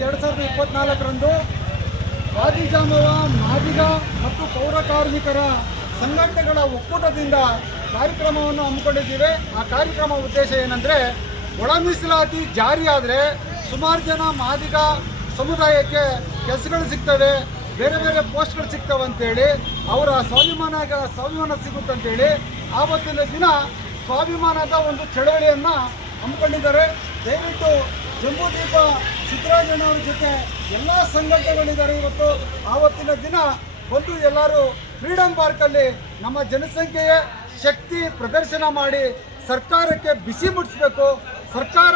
2024 ಆದಿಜಾಂಬವ ಮಾದಿಗ ಮತ್ತು ಪೌರ ಕಾರ್ಮಿಕರ ಸಂಘಟನೆಗಳ ಒಕ್ಕೂಟದಿಂದ ಕಾರ್ಯಕ್ರಮವನ್ನು ಹಮ್ಮಿಕೊಂಡಿದ್ದೀವಿ. ಆ ಕಾರ್ಯಕ್ರಮ ಉದ್ದೇಶ ಏನಂದರೆ, ಒಳ ಮೀಸಲಾತಿ ಜಾರಿಯಾದರೆ ಸುಮಾರು ಜನ ಮಾದಿಗ ಸಮುದಾಯಕ್ಕೆ ಕೆಲಸಗಳು ಸಿಗ್ತವೆ, ಬೇರೆ ಬೇರೆ ಪೋಸ್ಟ್ಗಳು ಸಿಗ್ತವೆ ಅಂತೇಳಿ, ಅವರ ಸ್ವಾಭಿಮಾನ ಸಿಗುತ್ತಂತೇಳಿ ಆವತ್ತಿನ ದಿನ ಸ್ವಾಭಿಮಾನದ ಒಂದು ಚಳವಳಿಯನ್ನು ಹಮ್ಮಿಕೊಂಡಿದ್ದಾರೆ. ದಯವಿಟ್ಟು ಜಂಬೂದೀಪ ಸಿದ್ದರಾಮಯ್ಯನವ್ರ ಜೊತೆ ಎಲ್ಲ ಸಂಘಟನೆಗಳಿದ್ದಾರೆ. ಇವತ್ತು ಆವತ್ತಿನ ದಿನ ಬಂದು ಎಲ್ಲರೂ ಫ್ರೀಡಮ್ ಪಾರ್ಕಲ್ಲಿ ನಮ್ಮ ಜನಸಂಖ್ಯೆಯ ಶಕ್ತಿ ಪ್ರದರ್ಶನ ಮಾಡಿ ಸರ್ಕಾರಕ್ಕೆ ಬಿಸಿ ಮುಟ್ಟಿಸ್ಬೇಕು. ಸರ್ಕಾರ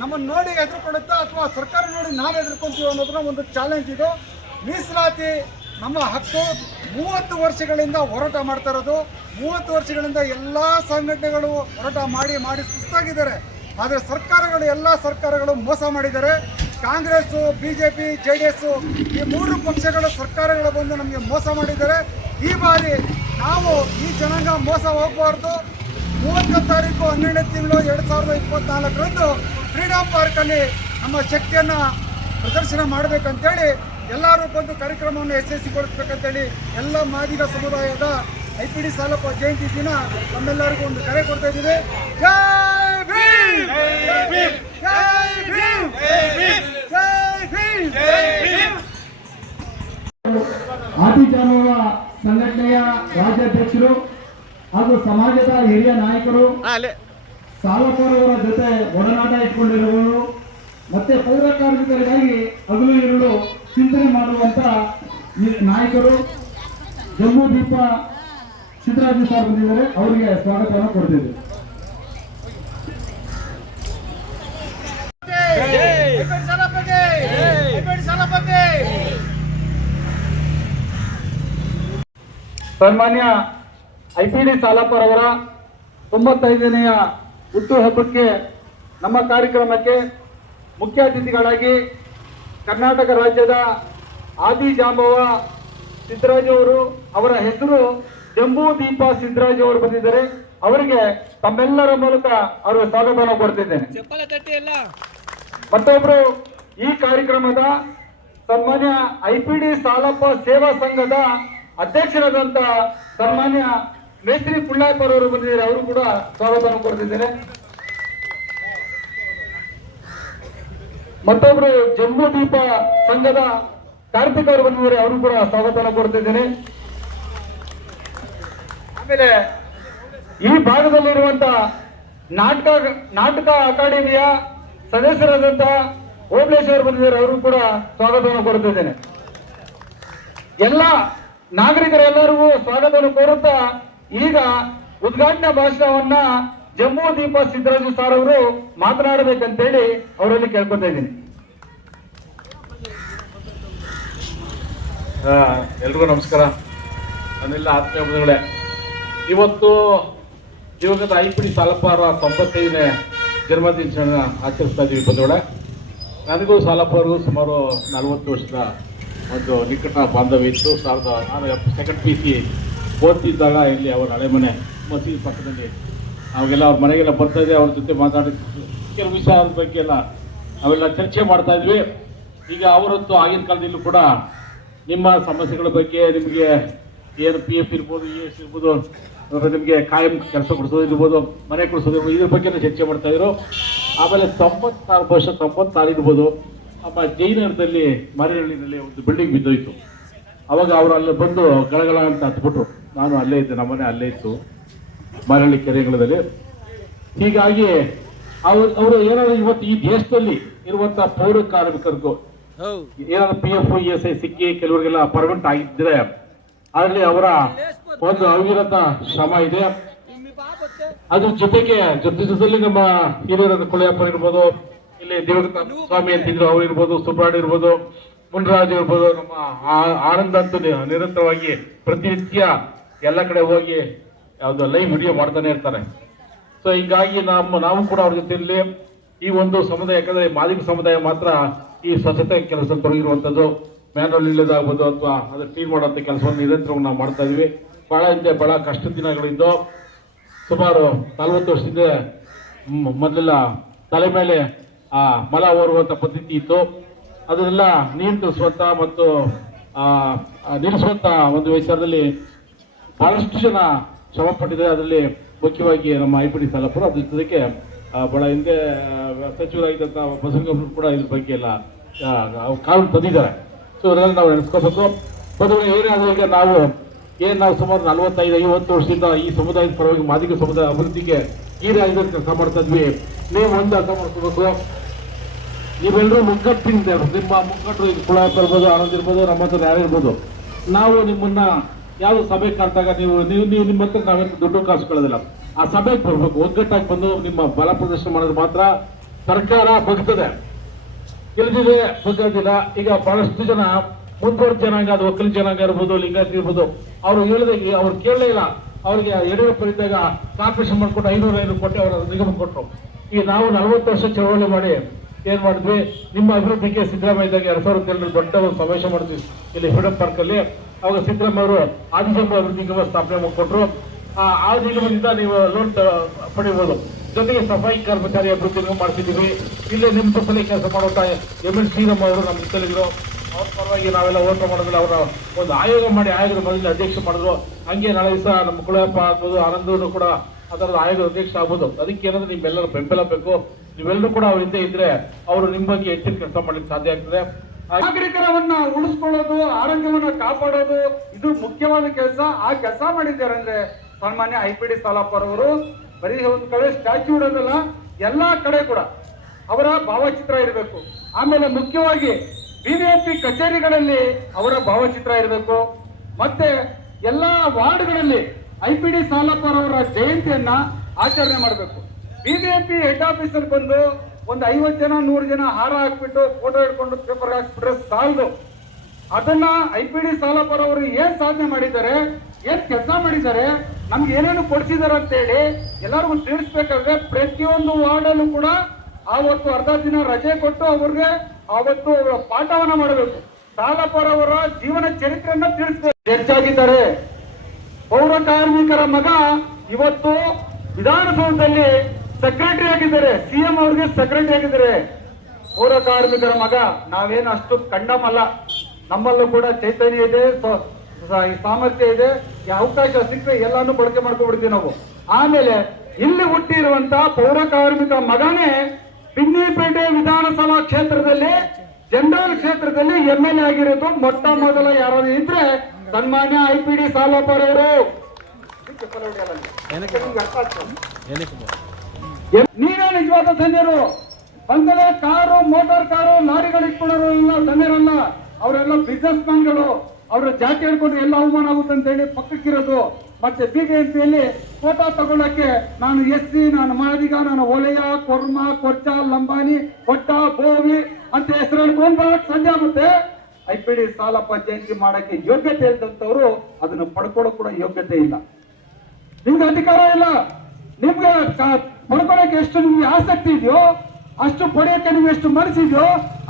ನಮ್ಮನ್ನು ನೋಡಿ ಹೆದರ್ಕೊಳ್ಳುತ್ತಾ ಅಥವಾ ಸರ್ಕಾರ ನೋಡಿ ನಾವು ಹೆದರ್ಕೊಂತೀವಿ ಅನ್ನೋದನ್ನ ಒಂದು ಚಾಲೆಂಜ್ ಇದು. ಮೀಸಲಾತಿ ನಮ್ಮ ಹಕ್ಕು. 30 ವರ್ಷಗಳಿಂದ ಹೋರಾಟ ಮಾಡ್ತಾ ಇರೋದು. 30 ವರ್ಷಗಳಿಂದ ಎಲ್ಲ ಸಂಘಟನೆಗಳು ಹೋರಾಟ ಮಾಡಿ ಸುಸ್ತಾಗಿದ್ದಾರೆ. ಆದರೆ ಎಲ್ಲ ಸರ್ಕಾರಗಳು ಮೋಸ ಮಾಡಿದ್ದಾರೆ. ಕಾಂಗ್ರೆಸ್ಸು, BJP, JDS ಈ 3 ಪಕ್ಷಗಳ ಸರ್ಕಾರಗಳು ಬಂದು ನಮಗೆ ಮೋಸ ಮಾಡಿದ್ದಾರೆ. ಈ ಬಾರಿ ನಾವು ಈ ಜನಾಂಗ ಮೋಸ ಹೋಗಬಾರ್ದು. 30 ತಾರೀಕು 12ನೇ ತಿಂಗಳು 2024 ಫ್ರೀಡಮ್ ಪಾರ್ಕಲ್ಲಿ ನಮ್ಮ ಶಕ್ತಿಯನ್ನು ಪ್ರದರ್ಶನ ಮಾಡಬೇಕಂತೇಳಿ ಎಲ್ಲರೂ ಬಂದು ಕಾರ್ಯಕ್ರಮವನ್ನು ಯಶಸ್ವಿಗೊಳಿಸಬೇಕಂತೇಳಿ ಎಲ್ಲ ಮಾದಿಗ ಸಮುದಾಯದ IPD ಸಾಲಪ್ಪ ಜಯಂತಿ ದಿನ ನಮ್ಮೆಲ್ಲರಿಗೂ ಒಂದು ಕರೆ ಕೊಡ್ತಾ ಇದ್ದೀವಿ. ಜೈ ಭೀಮ್, ಜೈ ಭೀಮ್, ಜೈ ಭೀಮ್, ಜೈ ಭೀಮ್, ಜೈ ಭೀಮ್, ಜೈ ಭೀಮ್. ಆದಿಜಾಂಬವ ಸಂಘಟನೆಯ ರಾಜ್ಯಾಧ್ಯಕ್ಷರು ಹಾಗೂ ಸಮಾಜದ ಹಿರಿಯ ನಾಯಕರು, ಸಾಲಕೋರವರ ಜೊತೆ ಒಡನಾಟ ಇಟ್ಕೊಂಡಿರುವವರು ಮತ್ತೆ ಪೌರ ಕಾರ್ಮಿಕರಿಗಾಗಿ ಹಗಲು ಇರುಳು ಚಿಂತನೆ ಮಾಡುವಂತ ನಾಯಕರು ಜಂಬೂದೀಪ ಸಿದ್ದರಾಮಯ್ಯ ಸರ್ ಬಂದಿದ್ದಾರೆ. ಅವರಿಗೆ ಸ್ವಾಗತವನ್ನು ಕೊಡ್ತಿದ್ದೇವೆ. ಸನ್ಮಾನ್ಯ IPD ಸಾಲಪ್ಪರ್ ಅವರ 95ನೆಯ ಹುಟ್ಟುಹಬ್ಬಕ್ಕೆ ನಮ್ಮ ಕಾರ್ಯಕ್ರಮಕ್ಕೆ ಮುಖ್ಯ ಅತಿಥಿಗಳಾಗಿ ಕರ್ನಾಟಕ ರಾಜ್ಯದ ಆದಿಜಾಂಬವ ಸಿದ್ದರಾಜು ಅವರು, ಅವರ ಹೆಸರು ಜಂಬೂದೀಪ ಸಿದ್ದರಾಜು ಅವರು ಬಂದಿದ್ದಾರೆ. ಅವರಿಗೆ ತಮ್ಮೆಲ್ಲರ ಮೂಲಕ ಅವರ ಸ್ವಾಗತವನ್ನು ಕೊಡ್ತಿದ್ದೇನೆ. ಮತ್ತೊಬ್ಬರು ಈ ಕಾರ್ಯಕ್ರಮದ ಸನ್ಮಾನ್ಯ IPD ಸಾಲಪ್ಪ ಸೇವಾ ಸಂಘದ ಅಧ್ಯಕ್ಷರಾದಂತ ಸನ್ಮಾನ್ಯ ಮೇಸ್ತ್ರಿ ಪುಳ್ಳಾಯಪ್ಪರ್ ಅವರು ಬಂದಿದ್ದಾರೆ. ಅವರು ಕೂಡ ಸ್ವಾಗತವನ್ನು ಕೊಡ್ತಿದ್ದೇನೆ. ಮತ್ತೊಬ್ರು ಜಂಬೂದೀಪ ಸಂಘದ ಕಾರ್ತಿಕ್ ಅವರು ಬಂದಿದ್ದಾರೆ. ಅವರು ಕೂಡ ಸ್ವಾಗತವನ್ನು ಕೊಡ್ತಿದ್ದೇನೆ. ಆಮೇಲೆ ಈ ಭಾಗದಲ್ಲಿರುವಂತ ನಾಟಕ ಅಕಾಡೆಮಿಯ ಸದಸ್ಯರಾದಂತ ಓಬಳೇಶ್ವರ್ ಬಂದಿದ್ದಾರೆ. ಅವರು ಕೂಡ ಸ್ವಾಗತವನ್ನು ಕೊಡ್ತಿದ್ದೇನೆ. ಎಲ್ಲ ನಾಗರಿಕರೆಲ್ಲರಿಗೂ ಸ್ವಾಗತವನ್ನು ಕೋರುತ್ತಾ ಈಗ ಉದ್ಘಾಟನಾ ಭಾಷಣವನ್ನ ಜಂಬೂದೀಪ ಸಿದ್ದರಾಜು ಸರ್ ಅವರು ಮಾತನಾಡಬೇಕಂತೇಳಿ ಅವರಲ್ಲಿ ಕೇಳ್ಕೊತಾ ಇದ್ದೀನಿ. ಎಲ್ರಿಗೂ ನಮಸ್ಕಾರ. ನನ್ನೆಲ್ಲ ಆತ್ಮೀಯ ಬಂಧುಗಳೇ, ಇವತ್ತು ದಿವಂಗತ IPD ಸಾಲಪ್ಪ ಅವರ 95ನೇ ಜನ್ಮದಿನ ಆಚರಿಸ್ತಾ ಇದ್ದೀವಿ ಬಂಧುಗಳೇ. ನನಗೂ ಸಾಲಪ್ಪ ಅವ್ರಿಗೂ ಸುಮಾರು 40 ವರ್ಷದ ಒಂದು ನಿಕಟ ಬಾಂಧವ್ಯ ಇತ್ತು. ನಾನು 2nd PC ಓದ್ತಿದ್ದಾಗ ಇಲ್ಲಿ ಅವರ ಹಳೆ ಮನೆ ಮಸೀದಿ ಪಕ್ಕದಲ್ಲಿ ಅವಾಗೆಲ್ಲ ಅವ್ರ ಮನೆಗೆಲ್ಲ ಬರ್ತಾಯಿದ್ದೆ. ಅವ್ರ ಜೊತೆ ಮಾತಾಡಿ ಕೆಲವು ವಿಷಯದ ಬಗ್ಗೆ ಎಲ್ಲ ನಾವೆಲ್ಲ ಚರ್ಚೆ ಮಾಡ್ತಾ ಇದ್ವಿ. ಈಗ ಅವರಂತೂ ಆಗಿನ ಕಾಲದಲ್ಲೂ ಕೂಡ ನಿಮ್ಮ ಸಮಸ್ಯೆಗಳ ಬಗ್ಗೆ, ನಿಮಗೆ ಏನು PF ಇರ್ಬೋದು, ES ಇರ್ಬೋದು, ನಿಮಗೆ ಕಾಯಂ ಕೆಲಸ ಕೊಡಿಸೋದಿರ್ಬೋದು, ಮನೆ ಕೊಡಿಸೋದಿರ್ಬೋದು, ಇದ್ರ ಬಗ್ಗೆ ಚರ್ಚೆ ಮಾಡ್ತಾಯಿದ್ರು. ಆಮೇಲೆ 94 ಇರ್ಬೋದು, ನಮ್ಮ ಜೈನಗರದಲ್ಲಿ ಮಾರಿಹಳ್ಳಿನಲ್ಲಿ ಒಂದು ಬಿಲ್ಡಿಂಗ್ ಬಿದ್ದೋಯ್ತು. ಅವಾಗ ಅವರು ಅಲ್ಲಿ ಬಂದು ಗಳಗಳ ಅಂತ ಹತ್ಬಿಟ್ರು. ನಾನು ಅಲ್ಲೇ ಇದ್ದೆ, ನಮ್ಮನೆ ಅಲ್ಲೇ ಇತ್ತು ಮಾರಿಹಳ್ಳಿ ಕೆರೆಗಳಲ್ಲಿ. ಹೀಗಾಗಿ ಅವರು ಏನಾದ್ರು ಇವತ್ತು ಈ ದೇಶದಲ್ಲಿ ಇರುವಂತ ಪೌರ ಕಾರ್ಮಿಕರಿಗೂ ಏನಾದ್ರು PF ESI ಸಿಕ್ಕಿ ಕೆಲವರಿಗೆಲ್ಲ ಪರ್ಮನೆಂಟ್ ಆಗಿದ್ರೆ ಅದರಲ್ಲಿ ಅವರ ಒಂದು ಅವಿರತ ಶ್ರಮ ಇದೆ. ಅದ್ರ ಜೊತೆಲಿ ನಮ್ಮ ಹಿರಿಯರ ಕೊಳೆಯಪ್ಪ ಇರ್ಬೋದು, ಇಲ್ಲಿ ದೇವಗತ ಸ್ವಾಮಿ ಅಂತಿದ್ರು ಅವ್ರು ಇರ್ಬೋದು, ಸುಬ್ರಾಡ್ ಇರ್ಬೋದು, ಮುನ್ರಾಜ್ ಇರ್ಬೋದು, ನಮ್ಮ ಆನಂದ್ ಅಂತೂ ನಿರಂತರವಾಗಿ ಪ್ರತಿನಿತ್ಯ ಎಲ್ಲ ಕಡೆ ಹೋಗಿ ಯಾವ್ದು ಲೈವ್ ವಿಡಿಯೋ ಮಾಡ್ತಾನೆ ಇರ್ತಾರೆ. ಸೊ ಹೀಗಾಗಿ ನಾವು ಕೂಡ ಅವ್ರ ಜೊತೆಯಲ್ಲಿ ಈ ಒಂದು ಸಮುದಾಯ, ಯಾಕಂದ್ರೆ ಮಾದಿಗ ಸಮುದಾಯ ಮಾತ್ರ ಈ ಸ್ವಚ್ಛತೆ ಕೆಲಸ ತೊಡಗಿರುವಂಥದ್ದು, ಮ್ಯಾನುವಲ್ ಇಲ್ಲದಾಗ್ಬೋದು ಅಥವಾ ಅದು ಕ್ಲೀನ್ ಮಾಡುವಂಥ ಕೆಲಸವನ್ನು ನಿರಂತರವಾಗಿ ನಾವು ಮಾಡ್ತಾ ಇದೀವಿ. ಬಹಳ ಕಷ್ಟ ದಿನಗಳಿಂದ ಸುಮಾರು 40 ವರ್ಷದಿಂದ ಮೊದಲೆಲ್ಲ ತಲೆ ಮೇಲೆ ಮಲ ಹೊರುವಂಥ ಪದ್ಧತಿ ಇತ್ತು. ಅದನ್ನೆಲ್ಲ ನಿಯಂತ್ರಿಸುವಂಥ ಮತ್ತು ನಿಲ್ಲಿಸುವಂಥ ಒಂದು ವಿಚಾರದಲ್ಲಿ ಬಹಳಷ್ಟು ಜನ ಶ್ರಮ ಪಟ್ಟಿದ್ದಾರೆ. ಅದರಲ್ಲಿ ಮುಖ್ಯವಾಗಿ ನಮ್ಮ IPD ಸಾಲಪ್ಪರು, ಅದ್ರ ಜೊತೆಗೆ ಬಹಳ ಹಿಂದೆ ಸಚಿವರಾಗಿದ್ದಂಥ ಬಸವನಗೌಡರು ಕೂಡ ಇದ್ರ ಬಗ್ಗೆ ಎಲ್ಲ ಕಾನೂನು ತಂದಿದ್ದಾರೆ. ಸೊ ಅದರಲ್ಲಿ ನಾವು ನೆನೆಸ್ಕೋಬೇಕು. ಮೊದಲು ಏನಾದರೂ ಈಗ ನಾವು ಸುಮಾರು 45-50 ವರ್ಷದಿಂದ ಈ ಸಮುದಾಯದ ಪರವಾಗಿ ಮಾದಿಗ ಸಮುದಾಯ ಅಭಿವೃದ್ಧಿಗೆ ಈ ರಾಜ್ಯದಲ್ಲಿ ಕೆಲಸ ಮಾಡ್ತಾ ಇದ್ವಿ. ನೀವು ಒಂದು ಅರ್ಥ ಮಾಡ್ಕೋಬೇಕು, ನೀವೆಲ್ಲರೂ ಮುಗ್ಗಟ್ಟಿಂದ ನಿಮ್ಮ ಮುಗ್ಗಟ್ಟರು ಇದು ಕುಳ ಇರ್ಬೋದು, ಆನಂದ್ ಇರ್ಬೋದು, ನಮ್ಮ ಹತ್ರ ಯಾರಿರ್ಬೋದು, ನಾವು ನಿಮ್ಮನ್ನ ಯಾವ ಸಭೆಗೆ ಕರೆದಾಗ ನೀವು ನಿಮ್ಮ ಹತ್ರ ನಾವೇನು ದುಡ್ಡು ಕಾಸುಕೊಳ್ಳೋದಿಲ್ಲ. ಆ ಸಭೆಗೆ ಬರ್ಬೇಕು, ಒಗ್ಗಟ್ಟಾಗಿ ಬಂದು ನಿಮ್ಮ ಬಲ ಪ್ರದರ್ಶನ ಮಾಡಿದ್ರೆ ಮಾತ್ರ ಸರ್ಕಾರ ಬಗ್ತದೆ. ಇಲ್ಲದಿದ್ರೆ ಬಗ್ಗೋದಿಲ್ಲ. ಈಗ ಬಹಳಷ್ಟು ಜನ ಮುಂದುವರೆದ ಜನಾಂಗ, ಅದು ಒಕ್ಕಲಿಗ ಜನಾಂಗ ಇರ್ಬೋದು, ಲಿಂಗಾಯತ ಇರ್ಬೋದು, ಅವ್ರು ಹೇಳಿದಾಗ ಅವ್ರು ಕೇಳಲೇ ಇಲ್ಲ. ಅವ್ರಿಗೆ ಯಡಿಯೂರಪ್ಪ ಇದ್ದಾಗ ಕಾರ್ಪೊರೇಷನ್ ಮಾಡಿಕೊಟ್ಟು 500 ಕೊಟ್ಟು ಅವರ ನಿಗಮ ಕೊಟ್ಟರು. ಈಗ ನಾವು 40 ವರ್ಷ ಚಳವಳಿ ಮಾಡಿ ಏನ್ ಮಾಡಿದ್ವಿ, ನಿಮ್ಮ ಅಭಿವೃದ್ಧಿಗೆ ಸಿದ್ದರಾಮಯ್ಯ ಇದ್ದಾಗ 2007 ದೊಡ್ಡ ಒಂದು ಸಮಾವೇಶ ಮಾಡಿದ್ವಿ ಇಲ್ಲಿ ಫ್ರೀಡಂ ಪಾರ್ಕ್ ಅಲ್ಲಿ. ಅವಾಗ ಸಿದ್ದರಾಮಯ್ಯ ಅವರು ಆದಿಜಂಬ ಅಭಿವೃದ್ಧಿ ನಿಗಮ ಸ್ಥಾಪನೆ ಮಾಡಿಕೊಟ್ರು. ಆ ನಿಗಮದಿಂದ ನೀವು ಲೋನ್ ಪಡಿಬಹುದು. ಜೊತೆಗೆ ಸಫಾಯಿ ಕರ್ಮಚಾರಿ ಅಭಿವೃದ್ಧಿ ನಿಗಮ ಮಾಡಿಸಿದ್ದೀವಿ. ಇಲ್ಲೇ ನಿಮ್ಮ ಜೊತೆಲಿ ಕೆಲಸ ಮಾಡುವಂತ ML ಶ್ರೀರಾಮ್ ಅವರು ನಮ್ಮ ಜೊತೆಲಿದ್ರು. ಅವ್ರ ಪರವಾಗಿ ನಾವೆಲ್ಲ ಹೋರಾಟ ಮಾಡೋದಿಲ್ಲ. ಅವರ ಒಂದು ಆಯೋಗ ಮಾಡಿ ಆಯೋಗದ ಮೊದಲಿನ ಅಧ್ಯಕ್ಷ ಮಾಡಿದ್ರು. ಹಂಗೆ ನಾಳೆ ದಿವಸ ನಮ್ಮ ಕುಳಯಪ್ಪ ಆಗ್ಬೋದು, ಆನಂದನು ಕೂಡ ಅದರ ಆಯೋಗದ ಅಧ್ಯಕ್ಷ ಆಗ್ಬೋದು. ಅದಕ್ಕೆ ಏನಂದ್ರೆ ನಿಮ್ಮೆಲ್ಲರ ಬೆಂಬಲ ಬೇಕು. ನೀವೆಲ್ಲರೂ ಕೂಡ ಅವ್ರ ಹಿಂದೆ ಇದ್ರೆ ಅವರು ನಿಮ್ಮ ಬಗ್ಗೆ ಹೆಚ್ಚಿನ ಕೆಲಸ ಮಾಡ್ಲಿಕ್ಕೆ ಸಾಧ್ಯ ಆಗ್ತದೆ. ನಾಗರಿಕರನ್ನ ಉಳಿಸ್ಕೊಳ್ಳೋದು, ಆರೋಗ್ಯವನ್ನ ಕಾಪಾಡೋದು ಇದು ಮುಖ್ಯವಾದ ಕೆಲಸ. ಆ ಕೆಲಸ ಮಾಡಿದ್ದಾರೆ ಅಂದ್ರೆ ಸನ್ಮಾನ್ಯ IPD ಸಾಲಪ್ಪರವರು. ಬರೀ ಒಂದು ಕಡೆ ಸ್ಟ್ಯಾಚ್ಯೂ ಇಡೋದಲ್ಲ, ಎಲ್ಲಾ ಕಡೆ ಕೂಡ ಅವರ ಭಾವಚಿತ್ರ ಇರಬೇಕು. ಆಮೇಲೆ ಮುಖ್ಯವಾಗಿ BJP ಕಚೇರಿಗಳಲ್ಲಿ ಅವರ ಭಾವಚಿತ್ರ ಇರಬೇಕು. ಮತ್ತೆ ಎಲ್ಲಾ ವಾರ್ಡ್ಗಳಲ್ಲಿ IPD ಸಾಲಪ್ಪರವರ ಜಯಂತಿಯನ್ನ ಆಚರಣೆ ಮಾಡಬೇಕು. BJP ಹೆಡ್ ಆಫೀಸರ್ ಬಂದು ಒಂದು 50 ಜನ 100 ಜನ ಹಾರ ಹಾಕ್ಬಿಟ್ಟು ಫೋಟೋ ಹಿಡ್ಕೊಂಡು ಪೇಪರ್ ಹಾಕ್ಬಿಟ್ರೆ ಸಾಲದು. ಅದನ್ನ IPD ಸಾಲಪ್ಪರವರು ಏನ್ ಸಾಧನೆ ಮಾಡಿದ್ದಾರೆ, ಏನ್ ಕೆಲಸ ಮಾಡಿದ್ದಾರೆ, ನಮ್ಗೆ ಏನೇನು ಕೊಡಿಸಿದಾರೆ ಅಂತೇಳಿ ಎಲ್ಲರಿಗೂ ತಿಳಿಸ್ಬೇಕಾದ್ರೆ ಪ್ರತಿಯೊಂದು ವಾರ್ಡಲ್ಲೂ ಕೂಡ ಆವತ್ತು ಅರ್ಧ ದಿನ ರಜೆ ಕೊಟ್ಟು ಅವ್ರಿಗೆ ಆವತ್ತು ಪಾಠವನ್ನ ಮಾಡಬೇಕು. ಸಾಲಪ್ಪರವರ ಜೀವನ ಚರಿತ್ರೆಯನ್ನ ತಿಳಿಸ್ಬೇಕು. ಹೆಚ್ಚಾಗಿದ್ದಾರೆ. ಪೌರ ಕಾರ್ಮಿಕರ ಮಗ ಇವತ್ತು ವಿಧಾನಸೌಧದಲ್ಲಿ ಸೆಕ್ರೆಟರಿ ಆಗಿದ್ದಾರೆ. CM ಅವ್ರಿಗೆ ಸೆಕ್ರೆಟರಿ ಆಗಿದ್ದಾರೆ. ಪೌರ ಕಾರ್ಮಿಕರ ಮಗ. ನಾವೇನು ಅಷ್ಟು ಕಂಡಮಲ್ಲ, ನಮ್ಮಲ್ಲೂ ಕೂಡ ಚೈತನ್ಯ ಇದೆ, ಸಾಮರ್ಥ್ಯ ಇದೆ. ಈ ಅವಕಾಶ ಸಿಕ್ಕರೆ ಎಲ್ಲಾನು ಬಳಕೆ ಮಾಡ್ಕೊಂಡ್ಬಿಡ್ತೀವಿ ನಾವು. ಆಮೇಲೆ ಇಲ್ಲಿ ಹುಟ್ಟಿರುವಂತ ಪೌರ ಕಾರ್ಮಿಕ ಮಗನೇ ಪಿನ್ನಿಪೇಟೆ ವಿಧಾನಸಭಾ ಕ್ಷೇತ್ರದಲ್ಲಿ ಜನರಲ್ ಕ್ಷೇತ್ರದಲ್ಲಿ MLA ಆಗಿರೋದು ಮೊಟ್ಟ ಮೊದಲ ಯಾರಾದ್ರೂ ಇದ್ರೆ ಸನ್ಮಾನ್ಯ IPD ಸಾಲಪ್ಪರವರು. ನೀವೇ ನಿಜವಾದ ಧನ್ಯರು. ಬಂದರೆ ಕಾರು, ಮೋಟಾರ್ ಕಾರು, ಲಾರಿಗಳು ಇಟ್ಕೊಳ್ಳೋರು ಇಲ್ಲ ಧನ್ಯರಲ್ಲ. ಅವರೆಲ್ಲ ಬಿಸ್ನೆಸ್ ಮ್ಯಾನ್ಗಳು. ಅವರ ಜಾತಿ ಹೇಳ್ಕೊಂಡು ಎಲ್ಲ ಅವಮಾನ ಆಗುತ್ತೆ ಅಂತ ಹೇಳಿ ಪಕ್ಕಕ್ಕಿರೋದು. ಮತ್ತೆ BJPಯಲ್ಲಿ ಫೋಟೋ ತಗೊಳ್ಳಕ್ಕೆ ನಾನು SC, ನಾನು ಮಾದಿಗ, ನಾನು ಒಲೆಯ, ಕೊರ್ಮ, ಕೊಚ್ಚ, ಲಂಬಾನಿ, ಕೊಟ್ಟ, ಬೋವಿ ಅಂತ ಹೆಸರು ಹೇಳ್ಕೊಂಡು ಬರಕ್ ಸಾಧ್ಯ ಆಗುತ್ತೆ. IPD ಸಾಲಪ್ಪ ಜಯಂತಿ ಮಾಡಕ್ಕೆ ಯೋಗ್ಯತೆ ಇದ್ದಂಥವ್ರು ಅದನ್ನು ಪಡ್ಕೊಳ್ಳೋ ಕೂಡ ಯೋಗ್ಯತೆ ಇಲ್ಲ. ನಿಮ್ಗೆ ಅಧಿಕಾರ ಇಲ್ಲ. ನಿಮ್ಗೆ ಪಡ್ಕೊಳ್ಳೋಕೆ ಎಷ್ಟು ನಿಮ್ಗೆ ಆಸಕ್ತಿ ಇದೆಯೋ ಅಷ್ಟು ಪಡೆಯಕ್ಕೆ ನಿಮ್ಗೆ ಎಷ್ಟು ಮನಸ್ಸಿದೆಯೋ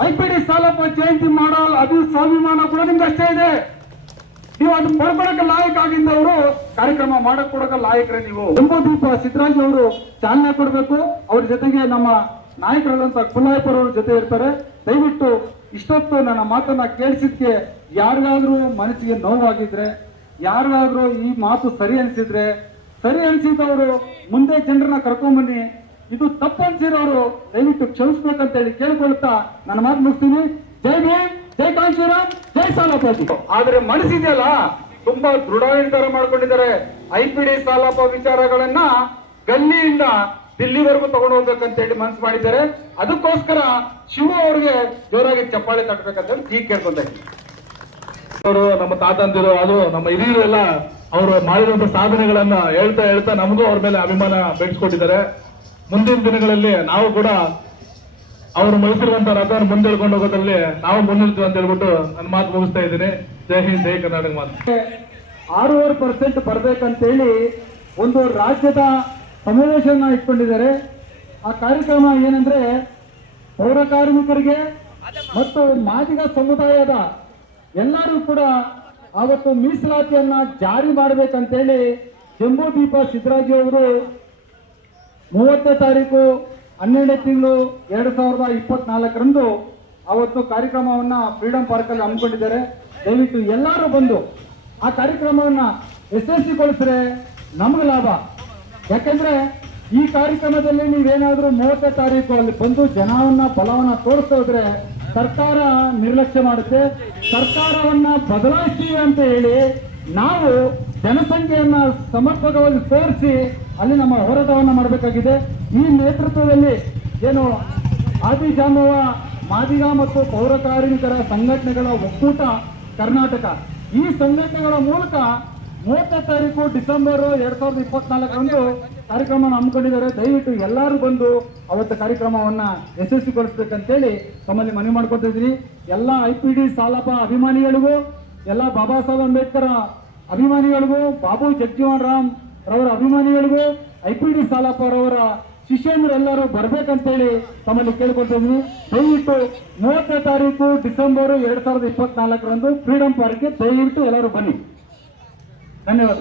IPD ಸಾಲಪ್ಪ ಜಯಂತಿ ಮಾಡೋ ಅದು ಸ್ವಾಭಿಮಾನ ಕೂಡ ನಿಮ್ಗೆ ಅಷ್ಟೇ ಇದೆ. ನೀವು ಅದು ಪಡ್ಕೊಳಕ್ಕೆ ಲಾಯಕ್ ಆಗಿದ್ದವರು ಕಾರ್ಯಕ್ರಮ ಮಾಡಕ್ ಕೊಡಕ ಲಾಯಕರೇ ನೀವು. ಜಂಬೂದೀಪ ಸಿದ್ದರಾಜ್ ಅವರು ಚಾಲನೆ ಕೊಡಬೇಕು. ಅವ್ರ ಜೊತೆಗೆ ನಮ್ಮ ನಾಯಕರಾದಂತ ಕುಲಾಯಪುರವ್ರ ಜೊತೆ ಇರ್ತಾರೆ. ದಯವಿಟ್ಟು ಇಷ್ಟೊತ್ತು ನನ್ನ ಮಾತನ್ನ ಕೇಳಿಸಿದ್ಕೆ ಯಾರಿಗಾದ್ರೂ ಮನಸ್ಸಿಗೆ ನೋವಾಗಿದ್ರೆ, ಯಾರಿಗಾದ್ರೂ ಈ ಮಾತು ಸರಿ ಅನ್ಸಿದವರು ಮುಂದೆ ಜನರನ್ನ ಕರ್ಕೊಂಡ್ಬನ್ನಿ. ಇದು ತಪ್ಪು ಅನ್ಸಿರೋರು ದಯವಿಟ್ಟು ಕ್ಷಮಿಸ್ಬೇಕಂತ ಹೇಳಿ ಕೇಳ್ಕೊಳ್ತಾ ನನ್ನ ಮಾತು ಮುಗಿಸ್ತೀನಿ. ಜೈ ಭೀಮ್, ಜೈ ಕಾಂಶಿರಾಮ್, ಜೈ ಸಾಲಪ್ಪ. ಆದ್ರೆ ಮನಸ್ಸಿದೆಯಲ್ಲ ತುಂಬಾ ದೃಢ ನಿರ್ಧಾರ ಮಾಡ್ಕೊಂಡಿದ್ದಾರೆ. IPD ಸಾಲಪ್ಪ ವಿಚಾರಗಳನ್ನ ಗಲ್ಲಿಯಿಂದ ದಿಲ್ಲಿವರೆಗೂ ತಗೊಂಡು ಹೋಗ್ಬೇಕಂತ ಹೇಳಿ ಮನಸ್ಸು ಮಾಡಿದ್ದಾರೆ. ಅದಕ್ಕೋಸ್ಕರ ಶಿವು ಅವ್ರಿಗೆ ಜೋರಾಗಿ ಚಪ್ಪಾಳೆ ತಟ್ಟಬೇಕಂತ ಹೇಳಿ ಈಗ ಕೇಳ್ಕೊಂತ ಇದ್ದೀನಿ. ಅವರು ನಮ್ಮ ತಾತಂದಿರು, ಅದು ನಮ್ಮ ಹಿರಿಯರು ಎಲ್ಲ ಅವರು ಮಾಡಿರುವಂತ ಸಾಧನೆಗಳನ್ನ ಹೇಳ್ತಾ ನಮಗೂ ಅವ್ರ ಮೇಲೆ ಅಭಿಮಾನ ಬೆಳೆಸ್ಕೊಟ್ಟಿದ್ದಾರೆ. ಮುಂದಿನ ದಿನಗಳಲ್ಲಿ ನಾವು ಕೂಡ ಅವರು ಮೈಸೂರುವಂತ ರಥವನ್ನು ಮುಂದೆಳ್ಕೊಂಡು ಹೋಗೋದ್ರಲ್ಲಿ ನಾವು ಮುಂದಿರ್ತೀವಿ ಅಂತ ಹೇಳ್ಬಿಟ್ಟು ನನ್ನ ಮಾತು ಮುಗಿಸ್ತಾ ಇದ್ದೀನಿ. ಜೈ ಹಿಂದ್, ಜೈ ಕರ್ನಾಟಕ. ಮಾತು 6% ಬರ್ಬೇಕಂತೇಳಿ ಒಂದು ರಾಜ್ಯದ ಸಮಾವೇಶನ ಇಟ್ಕೊಂಡಿದ್ದಾರೆ. ಆ ಕಾರ್ಯಕ್ರಮ ಏನಂದ್ರೆ ಪೌರ ಕಾರ್ಮಿಕರಿಗೆ ಮತ್ತು ಮಾದಿಗ ಸಮುದಾಯದ ಎಲ್ಲರೂ ಕೂಡ ಅವತ್ತು ಮೀಸಲಾತಿಯನ್ನ ಜಾರಿ ಮಾಡಬೇಕಂತೇಳಿ ಜಂಬೂದೀಪ ಸಿದ್ದರಾಜು ಅವರು 30ನೇ ತಾರೀಕು 12ನೇ ತಿಂಗಳು 2024 ಅವತ್ತು ಕಾರ್ಯಕ್ರಮವನ್ನ ಫ್ರೀಡಂ ಪಾರ್ಕಲ್ಲಿ ಹಮ್ಮಿಕೊಂಡಿದ್ದಾರೆ. ದಯವಿಟ್ಟು ಎಲ್ಲರೂ ಬಂದು ಆ ಕಾರ್ಯಕ್ರಮವನ್ನ ಯಶಸ್ವಿಗೊಳಿಸಿದ್ರೆ ನಮಗೆ ಲಾಭ. ಯಾಕೆಂದ್ರೆ ಈ ಕಾರ್ಯಕ್ರಮದಲ್ಲಿ ನೀವೇನಾದ್ರೂ 30ನೇ ತಾರೀಕು ಅಲ್ಲಿ ಬಂದು ಜನವನ್ನ ಬಲವನ್ನ ತೋರಿಸ್ತಾ ಹೋದ್ರೆ ಸರ್ಕಾರ ನಿರ್ಲಕ್ಷ್ಯ ಮಾಡುತ್ತೆ. ಸರ್ಕಾರವನ್ನ ಬದಲಾಯಿಸ್ತೀವಿ ಅಂತ ಹೇಳಿ ನಾವು ಜನಸಂಖ್ಯೆಯನ್ನ ಸಮರ್ಪಕವಾಗಿ ತೋರಿಸಿ ಅಲ್ಲಿ ನಮ್ಮ ಹೋರಾಟವನ್ನ ಮಾಡಬೇಕಾಗಿದೆ. ಈ ನೇತೃತ್ವದಲ್ಲಿ ಏನು ಆದಿಜಾಂಬವ ಮಾದಿಗ ಮತ್ತು ಪೌರ ಕಾರ್ಮಿಕರ ಸಂಘಟನೆಗಳ ಒಕ್ಕೂಟ ಕರ್ನಾಟಕ, ಈ ಸಂಘಟನೆಗಳ ಮೂಲಕ 30ನೇ ತಾರೀಕು ಡಿಸೆಂಬರ್ 2024ರಂದು ಕಾರ್ಯಕ್ರಮವನ್ನು ಹಮ್ಮಿಕೊಂಡಿದ್ದಾರೆ. ದಯವಿಟ್ಟು ಎಲ್ಲರೂ ಬಂದು ಅವತ್ತು ಕಾರ್ಯಕ್ರಮವನ್ನ ಯಶಸ್ವಿಗೊಳಿಸ್ಬೇಕಂತೇಳಿ ತಮ್ಮಲ್ಲಿ ಮನವಿ ಮಾಡ್ಕೊತಾ ಇದ್ದೀನಿ. ಎಲ್ಲ IPD ಸಾಲಪ ಅಭಿಮಾನಿಗಳಿಗೂ, ಎಲ್ಲ ಬಾಬಾ ಸಾಹೇಬ್ ಅಂಬೇಡ್ಕರ್ ಅಭಿಮಾನಿಗಳಿಗೂ, ಬಾಬು ಜಗಜೀವನ್ ರಾಮ್ ರವರ ಅಭಿಮಾನಿಗಳಿಗೂ, IPD ಸಾಲಪ್ಪರವರ ಶಿಷ್ಯಂದ್ರೆಲ್ಲರೂ ಬರ್ಬೇಕಂತೇಳಿ ತಮ್ಮಲ್ಲಿ ಕೇಳ್ಕೊತಾ ಇದ್ದೀನಿ. ದಯವಿಟ್ಟು 30ನೇ ತಾರೀಕು ಡಿಸೆಂಬರ್ 2024ರಂದು ಫ್ರೀಡಂ ಪಾರ್ಕ್ಗೆ ದಯವಿಟ್ಟು ಎಲ್ಲರೂ ಬನ್ನಿ. ಧನ್ಯವಾದ.